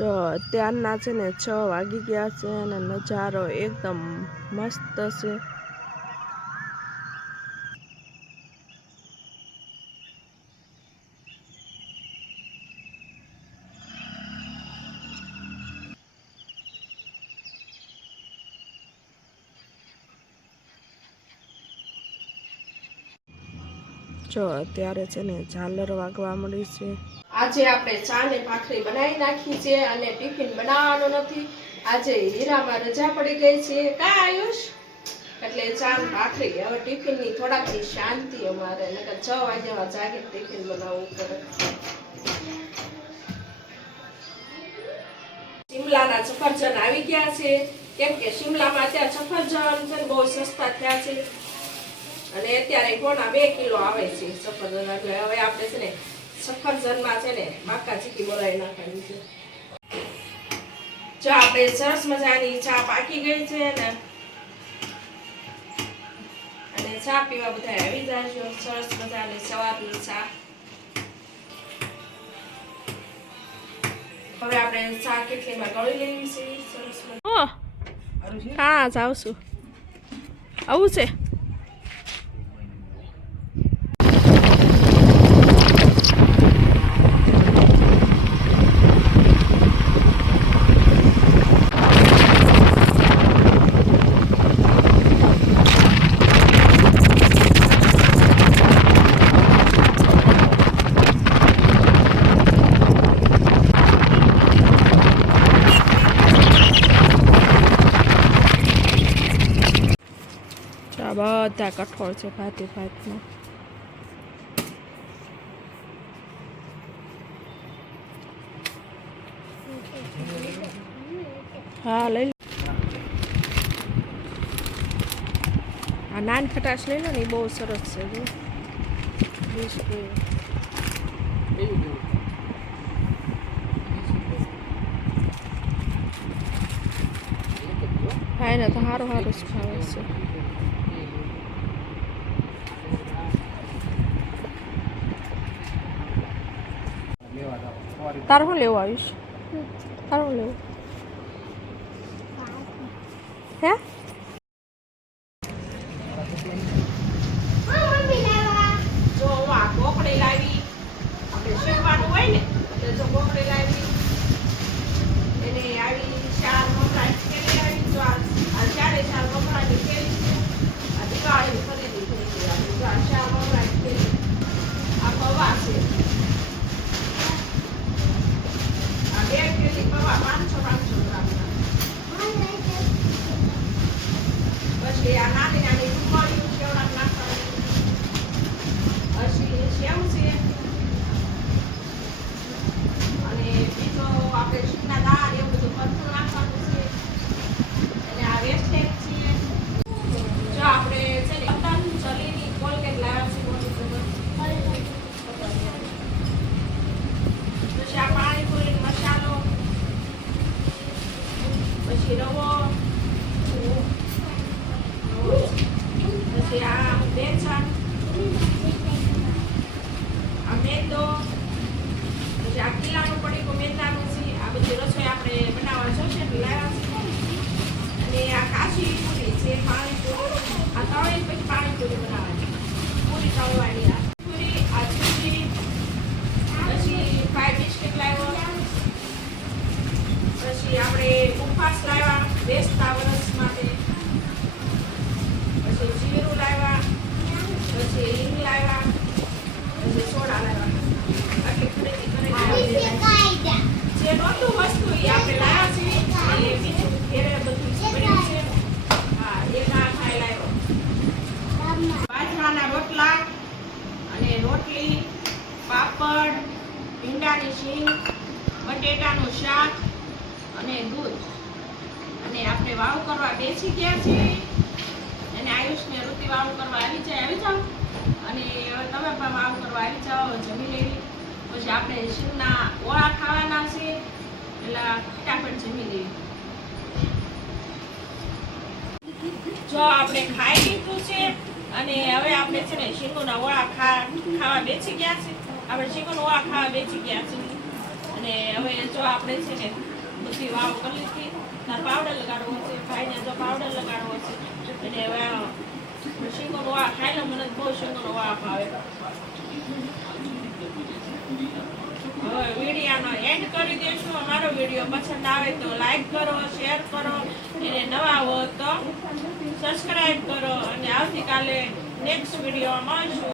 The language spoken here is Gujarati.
જો અત્યારના છે ને 6 વાગી ગયા છે અને નજારો એકદમ મસ્ત છે. જો અત્યારે છે ને ઝાલર વાગવા મળી છે. આજે આપણે ચા ને ભાખરી બનાવી નાખી છે અને ટિફિન બનાવવાનો નથી. આજે હીરામાં રજા પડી ગઈ છે કા આયુષ, એટલે ચા ને ભાખરી. હવે ટિફિન ની થોડાક શાંતિ અમારે, નકર 6 વાગ્યામાં જાગે ટિફિન બનાવવું પડે. શિમલાના સફરજન આવી ગયા છે, કેમ કે શિમલામાં અત્યારે સફરજન છે બહુ સસ્તા થયા છે અને અત્યારે કોના 2 કિલો આવે છે સફરજન. એટલે હવે આપણે છે ને સફરજનમાં છે ને બાકા ચીકી બોલાવી નાખવાની છે. જો આપણે સરસ મજાની ચા પાકી ગઈ છે ને, અને ચા પીવા બધા આવી જાજો. સરસ મજાની સવારની ચા. હવે આપણે ચા કેટલીમાં ગળી લેવી છે. સરસ મજાની. હા જાઉં છું. આવું છે. બધા કઠોળ છે ભાતી ભાતમાં. હા લઈ આ નાન ખટાશ લઈ લો ને, એ બહુ સરસ છે. હા એને તો સારું સારું જ ખાવે છે. તારે શું લેવું આવીશ? તારે શું લેવું હે? જો આ કોકડી લાવી, આપણે શેકવાનું હોય ને એટલે જો કોકડી લાવી એને આવી 4 મમરા કેરી આવી. જો આ 4 મમરાની કેરી છે. આ દિવાળી ખરીદી થઈ ગઈ. જો આ 4 મમરાની કેરી, આ પૌવા છે. આ 2 કેરી પૌવા 500 ગ્રામના. પછી આ નાની નાની ડુંગળીઓ કેવડાક નાખવાની. પછી સેવ છે અને બીજો આપણે શીંગના દાળ એવું બધું ભરપૂર નાખવાનું છે. અને આ વેસ્ટેજ છે. જો આપણે છે ને પતંજલિની કોલગેટ લાવ્યા છે. પછી આ પાણીપુરી મસાલો, પછી રવો, પછી આ બેસન, આ મેંદો, પછી આ કિલ્લાનું પડીકું મેંદાનું છે. આ બધી રસોઈ આપણે બનાવવા જોશે એટલે લાવ્યા છે. અને આ કાચી પૂરી છે, પાણીપુરી. આ તળીને પછી પાણીપુરી બનાવવાની, પૂરી તળવાની. આ પૂરી, આ ચીઝી, પછી 5 બિસ્કિટ લાવ્યા. પછી આપણે ઉપવાસ લાવ્યા બેસતા વર્ષ માટે. પછી જીરું લાવ્યા, પછી હિંગ લાવ્યા, પછી સોડા લાવ્યા. આટલી ખરીદી કરી જે નહોતું વસ્તુ એ આપણે લાવ્યા છે. અને બીજું ઘેરે બધું પડ્યું છે. હા એ ના ખાઈ લાવ્યો. બાજરાના રોટલા અને રોટલી, પાપડ, ભીંડાની શીંગ, બટેટાનું શાક અને દૂધ. અને આપણે વાળું કરવા બેસી ગયા છીએ. અને આયુષને ઋતિ વાળું કરવા આવી જાઓ. અને હવે તમે પણ વાળું કરવા આવી જાઓ. જમી લેવી. પછી આપણે શીંગના ઓળા ખાવાના છે, એટલે ફટાફટ જમી લેવી. જો આપણે ખાઈ લીધું છે અને હવે આપણે છે ને શીંગોના ઓળા ખાવા બેસી ગયા છે. આપણે શીંગોના ઓળા ખાવા બેસી ગયા છે. અને હવે જો આપણે છે ને બધી વાવ કરી લીધી. તાર પાવડર લગાડવો છે, ભાઈને જો પાવડર લગાડવો છે. અને હવે શીંગોનો વા ખાઈ લો, મને બહુ શીંગોનો વા ભાવે. હવે વિડીયોનો એન્ડ કરી દઈશું. અમારો વિડીયો પસંદ આવે તો લાઈક કરો, શેર કરો, અને નવા હો તો સબસ્ક્રાઈબ કરો. અને આવતીકાલે નેક્સ્ટ વિડીયોમાં મળશું.